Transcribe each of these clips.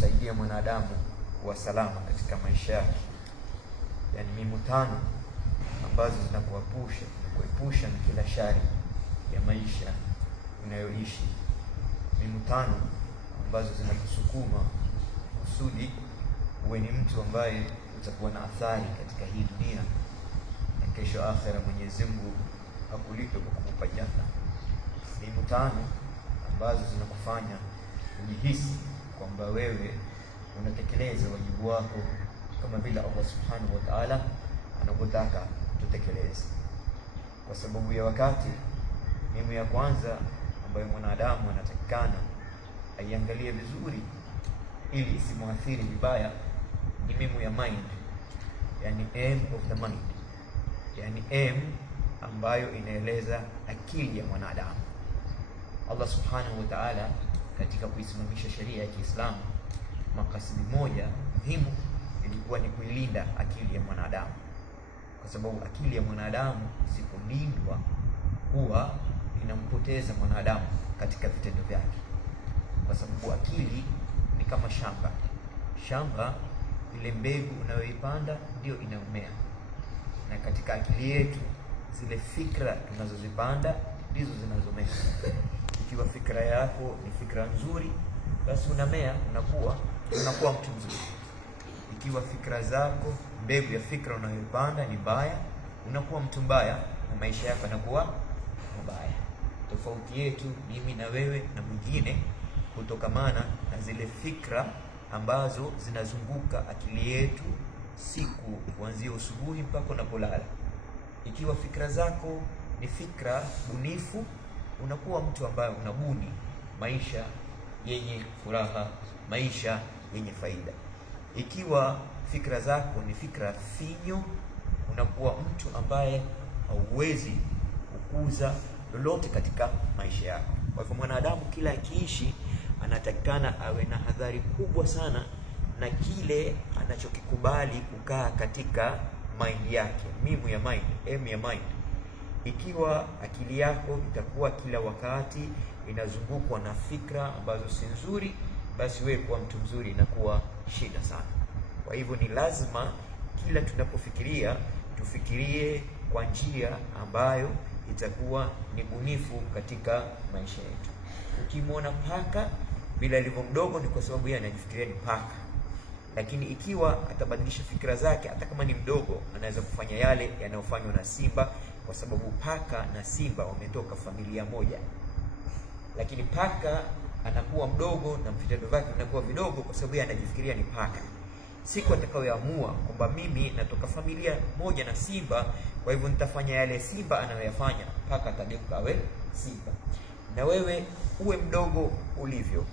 kusaidia mwanadamu kuwa salama katika maisha yake. Yani mimu tano ambazo zinakuepusha na kila shari ya maisha unayoishi. Mimu tano ambazo zinakusukuma kusudi uwe ni mtu ambaye utakuwa na athari katika hii dunia na kesho akhera Mwenyezi Mungu akulipe kwa kukupa janna. Mimu tano ambazo zinakufanya ujihisi kwamba wewe unatekeleza wajibu wako kama vile Allah Subhanahu wa Ta'ala anapotaka tutekeleze. Kwa sababu ya wakati, mimu ya kwanza ambayo mwanadamu anatakikana aiangalie vizuri ili isimuathiri vibaya ni mimu ya mind, yani aim of the mind, yani aim ambayo inaeleza akili ya mwanadamu. Allah Subhanahu wa Ta'ala katika kuisimamisha sheria ya Kiislamu, makasidi moja muhimu ilikuwa ni kuilinda akili ya mwanadamu, kwa sababu akili ya mwanadamu isipolindwa huwa inampoteza mwanadamu katika vitendo vyake. Kwa sababu akili ni kama shamba, ile mbegu unayoipanda ndio inaumea, na katika akili yetu zile fikra tunazozipanda ndizo zinazomea. Ikiwa fikra yako ni fikra nzuri, basi unamea, unakuwa mtu mzuri. Ikiwa fikra zako, mbegu ya fikra unayoipanda ni mbaya, unakuwa mtu mbaya na maisha yako yanakuwa mabaya. Tofauti yetu mimi na wewe na mwingine kutokamana na zile fikra ambazo zinazunguka akili yetu siku kuanzia usubuhi mpaka unapolala. Ikiwa fikra zako ni fikra bunifu, unakuwa mtu ambaye unabuni maisha yenye furaha, maisha yenye faida. Ikiwa fikra zako ni fikra finyo, unakuwa mtu ambaye hauwezi kukuza lolote katika maisha yako. Kwa hivyo mwanadamu kila akiishi anatakikana awe na hadhari kubwa sana na kile anachokikubali kukaa katika mind yake, mimu ya mind, aim ya mind. Ikiwa akili yako itakuwa kila wakati inazungukwa na fikra ambazo si nzuri, basi wewe kuwa mtu mzuri inakuwa shida sana. Kwa hivyo ni lazima kila tunapofikiria tufikirie kwa njia ambayo itakuwa ni bunifu katika maisha yetu. Ukimwona paka bila alivyo mdogo ni kwa sababu yeye anajifikiria ni paka. Lakini ikiwa atabadilisha fikra zake, hata kama ni mdogo, anaweza kufanya yale yanayofanywa na simba, kwa sababu paka na simba wametoka familia moja. Lakini paka anakuwa mdogo na vitendo vyake vinakuwa vidogo kwa sababu yeye anajifikiria ni paka. Siku atakayoamua kwamba mimi natoka familia moja na simba, kwa hivyo nitafanya yale simba anayoyafanya, paka atageuka awe simba. Na wewe uwe mdogo ulivyo,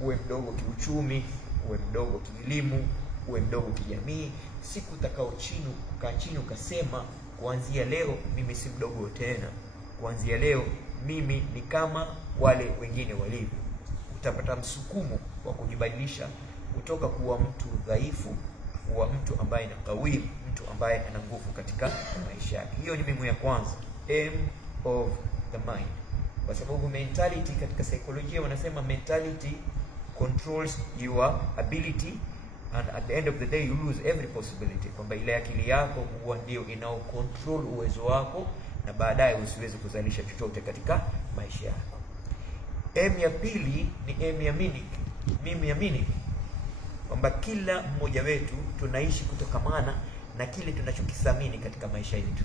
uwe mdogo kiuchumi, uwe mdogo kielimu, uwe mdogo kijamii, siku ukaa chini ukasema kuanzia leo mimi si mdogo tena, kuanzia leo mimi ni kama wale wengine walivyo, utapata msukumo wa kujibadilisha kutoka kuwa mtu dhaifu kuwa mtu ambaye ni qawi, mtu ambaye ana nguvu katika maisha yake. Hiyo ni mimu ya kwanza, aim of the mind. Kwa sababu mentality katika psychology wanasema mentality controls your ability, and at the end of the day you lose every possibility. Kwamba ile akili yako huwa ndio inao control uwezo wako, na baadaye usiweze kuzalisha chochote katika maisha yako. Aim ya pili ni aim ya meaning, mimu ya meaning, kwamba kila mmoja wetu tunaishi kutokamana na kile tunachokithamini katika maisha yetu.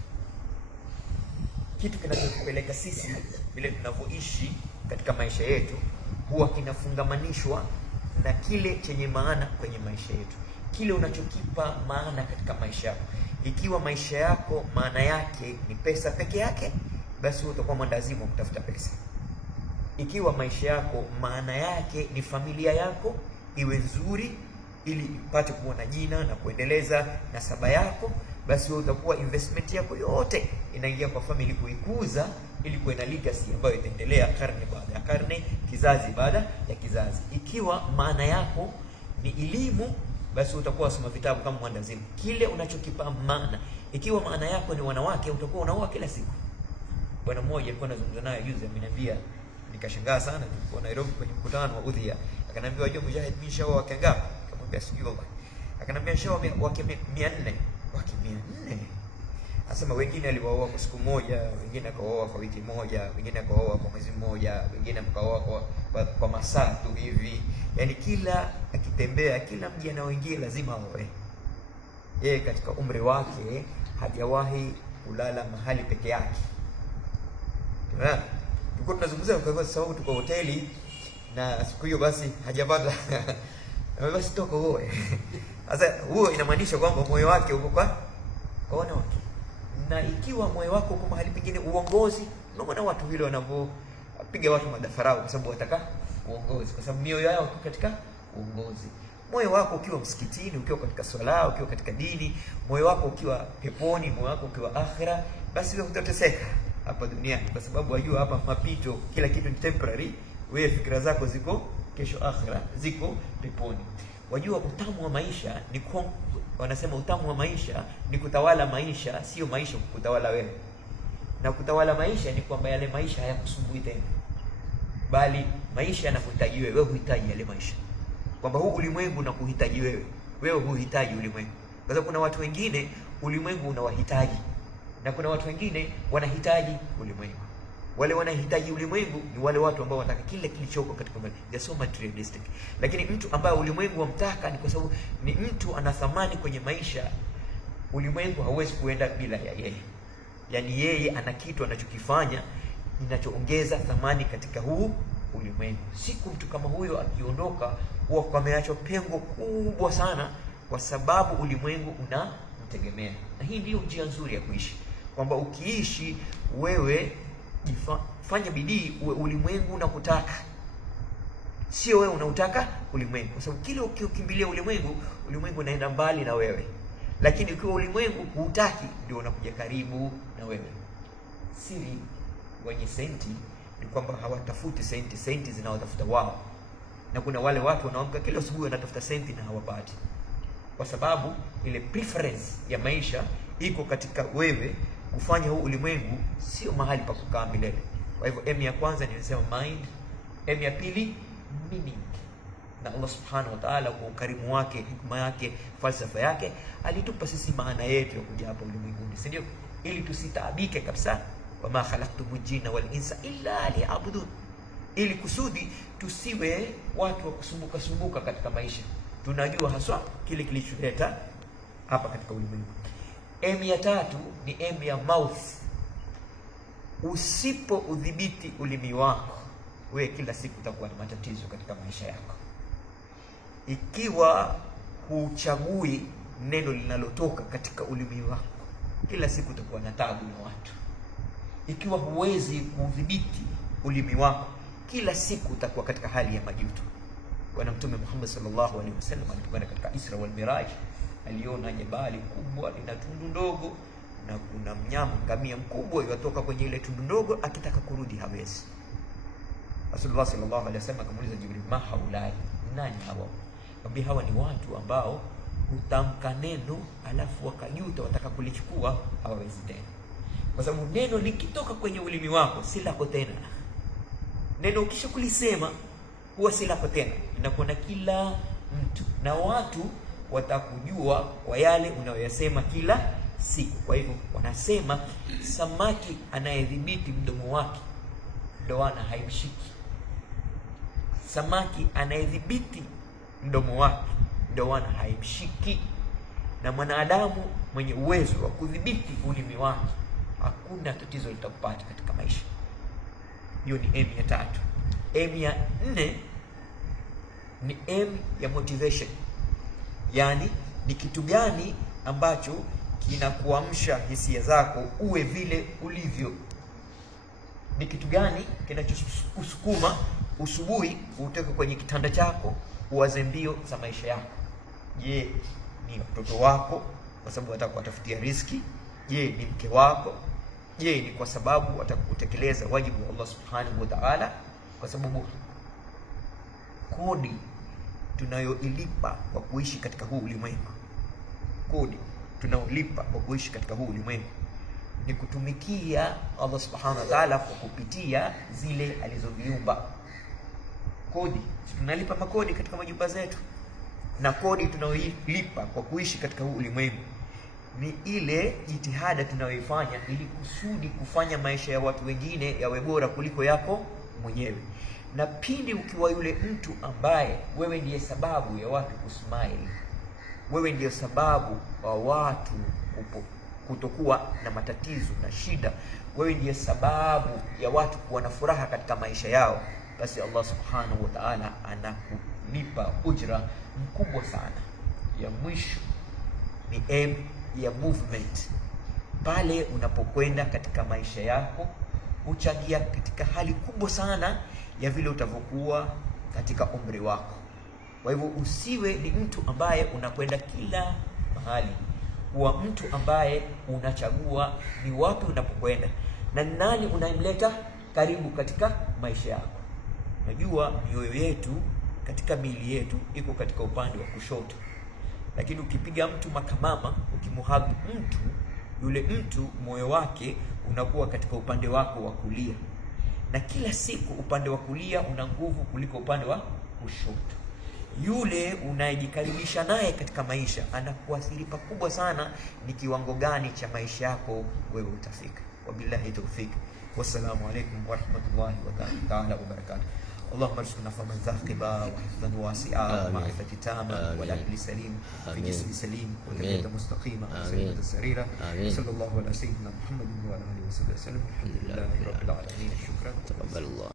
Kitu kinachotupeleka sisi vile tunavyoishi katika maisha yetu huwa kinafungamanishwa na kile chenye maana kwenye maisha yetu. Kile unachokipa maana katika maisha yako. Ikiwa maisha yako maana yake ni pesa peke yake, basi utakuwa mwandazimu kutafuta pesa. Ikiwa maisha yako maana yake ni familia yako iwe nzuri ili ipate kuwa na jina na kuendeleza nasaba yako, basi wewe utakuwa investment yako yote inaingia kwa family kuikuza ili kuwe na legacy ambayo itaendelea karne baada ya karne, kizazi baada ya kizazi. Ikiwa maana yako ni elimu, basi utakuwa unasoma vitabu kama mwandazimu, kile unachokipa maana. Ikiwa maana yako ni wanawake, utakuwa unaoa kila siku. Bwana mmoja alikuwa anazungumza naye juzi, ameniambia Nikashangaa sana, tulikuwa Nairobi kwenye mkutano wa udhia. Akaniambia wajua Mujahid mimi shaoa wake ngapi? Akamwambia sijui wallahi. Akaniambia shaoa wake 400. Wake 400. Asema wengine aliwaoa kwa siku moja, wengine akaoa kwa wiki moja, wengine akaoa kwa mwezi mmoja, wengine akaoa kwa masaa tu hivi. Yaani kila akitembea, kila mji anaoingia lazima aoe. Yeye katika umri wake hajawahi kulala mahali peke yake. Tulikuwa tunazungumza kwa sababu tuko hoteli na siku hiyo basi hajapata basi toka uoe. Sasa huo inamaanisha kwamba moyo wake uko kwa wanawake. Na ikiwa moyo wako uko mahali pengine uongozi, unaona watu vile wanavyopiga watu madafarau kwa sababu wataka uongozi, kwa sababu mioyo yao iko katika uongozi. Moyo wako ukiwa msikitini, ukiwa katika swala, ukiwa katika dini, moyo wako ukiwa peponi, moyo wako ukiwa akhira, basi wewe hutateseka hapa duniani, kwa sababu wajua hapa mapito, kila kitu ni temporary. Wewe fikra zako ziko kesho akhira, ziko peponi. Wajua utamu wa maisha ni wanasema utamu wa maisha ni kutawala maisha, sio maisha kutawala wewe. Na kutawala maisha ni kwamba yale maisha hayakusumbui tena, bali maisha yanakuhitaji wewe, huhitaji yale maisha. Kwamba huu ulimwengu unakuhitaji wewe, wewe huhitaji ulimwengu. Kwa sababu kuna watu wengine ulimwengu unawahitaji, na kuna watu wengine wanahitaji ulimwengu. Wale wanahitaji ulimwengu ni wale watu ambao wanataka kile kilichoko katika maisha. They are so materialistic. Lakini mtu ambaye ulimwengu wamtaka ni kwa sababu ni mtu ana thamani kwenye maisha. Ulimwengu hauwezi kuenda bila ya yeye. Yaani yeye ana kitu anachokifanya kinachoongeza thamani katika huu ulimwengu. Siku mtu kama huyo akiondoka, huwa kameachwa pengo kubwa sana, kwa sababu ulimwengu unamtegemea. Na hii ndio njia nzuri ya kuishi. Kwamba ukiishi wewe fanya bidii, ulimwengu unakutaka, sio wewe unautaka ulimwengu. Kwa sababu kile ukikimbilia ulimwengu, ulimwengu unaenda mbali na wewe. Lakini ukiwa ulimwengu hutaki, ndio unakuja karibu na wewe. Siri wenye senti ni kwamba hawatafuti senti, senti zinawatafuta wao. Na kuna wale watu wanaamka kila asubuhi wanatafuta senti na hawapati, kwa sababu ile preference ya maisha iko katika wewe kufanya huu ulimwengu sio mahali pa kukaa milele. Kwa hivyo M ya kwanza nimesema mind, M ya pili meaning. Na Allah subhanahu wa ta'ala kwa ukarimu wake, hikma yake, falsafa yake, alitupa sisi maana yetu ya kuja hapa ulimwenguni, si ndio? Ili tusitaabike kabisa. Wama khalaqtumul jinna wal insa illa liya'budun. Ili kusudi tusiwe watu wa kusumbuka katika maisha. Tunajua haswa kile kilicholeta hapa katika ulimwengu. M ya tatu ni M ya mouth. Usipo udhibiti ulimi wako, wewe kila siku utakuwa na matatizo katika maisha yako. Ikiwa huchagui neno linalotoka katika ulimi wako, kila siku utakuwa na taabu na watu. Ikiwa huwezi kudhibiti ulimi wako, kila siku utakuwa katika hali ya majuto. Bwana Mtume Muhammad sallallahu alaihi wasallam alipokwenda katika Isra wal Miraj, aliona jabali kubwa lina tundu ndogo, na kuna mnyama ngamia mkubwa yotoka kwenye ile tundu ndogo, akitaka kurudi hawezi. Rasulullah sallallahu alaihi wasallam akamuuliza Jibril, ma haulai, nani hawa? Akamwambia hawa ni watu ambao hutamka neno alafu wakajuta, wataka kulichukua, hawawezi tena. Kwa sababu neno likitoka kwenye ulimi wako si lako tena. Neno ukisha kulisema huwa si lako tena, inakuwa na kila mtu, na watu watakujua kwa yale unayoyasema kila siku. Kwa hivyo wanasema samaki anayedhibiti mdomo wake ndoana haimshiki. Samaki anayedhibiti mdomo wake ndoana haimshiki. Na mwanadamu mwenye uwezo wa kudhibiti ulimi wake, hakuna tatizo litakupata katika maisha. Hiyo ni M ya tatu. M ya nne ni M ya motivation. Yani ni kitu gani ambacho kinakuamsha hisia zako uwe vile ulivyo? Ni kitu gani kinachokusukuma usubuhi utoke kwenye kitanda chako uanze mbio za maisha yako? Je, ni watoto wako kwa sababu watakutafutia riziki? Je, ni mke wako? Je, ni kwa sababu watakutekeleza wajibu wa Allah subhanahu wa ta'ala? Kwa sababu kodi tunayoilipa kwa kuishi katika huu ulimwengu, kodi tunaolipa kwa kuishi katika huu ulimwengu, ni kutumikia Allah subhanahu wa ta'ala kwa kupitia zile alizoviumba. Kodi, tunalipa makodi katika majumba zetu, na kodi tunayolipa kwa kuishi katika huu ulimwengu ni ile jitihada tunayoifanya ili kusudi kufanya maisha ya watu wengine yawe bora kuliko yako mwenyewe. Na pindi ukiwa yule mtu ambaye wewe ndiye sababu ya watu kusmile, wewe ndiye sababu wa watu kutokuwa na matatizo na shida, wewe ndiye sababu ya watu kuwa na furaha katika maisha yao, basi Allah subhanahu wa ta'ala anakulipa ujra mkubwa sana. Ya mwisho ni aim ya movement. Pale unapokwenda katika maisha yako uchangia katika hali kubwa sana ya vile utavyokuwa katika umri wako. Kwa hivyo usiwe ni mtu ambaye unakwenda kila mahali, kuwa mtu ambaye unachagua ni wapi unapokwenda na nani unayemleta karibu katika maisha yako. Unajua mioyo yetu katika miili yetu iko katika upande wa kushoto, lakini ukipiga mtu makamama, ukimuhagi mtu, yule mtu moyo wake unakuwa katika upande wako wa kulia, na kila siku upande wa kulia una nguvu kuliko upande wa kushoto. Yule unayejikaribisha naye katika maisha anakuathiri pakubwa sana ni kiwango gani cha maisha yako wewe utafika. Wabillahi tawfik. Wassalamu alaykum wa rahmatullahi wa ta'ala wa barakatuh. اللهم ارزقنا فهما ثاقبا وحفظا واسعا ومعرفة تامة والعقل سليم في جسم سليم وتربية مستقيمة وسلامة سريرة. صلى الله على سيدنا محمد وعلى آله وصحبه وسلم. الحمد لله رب العالمين. شكرا. تقبل الله.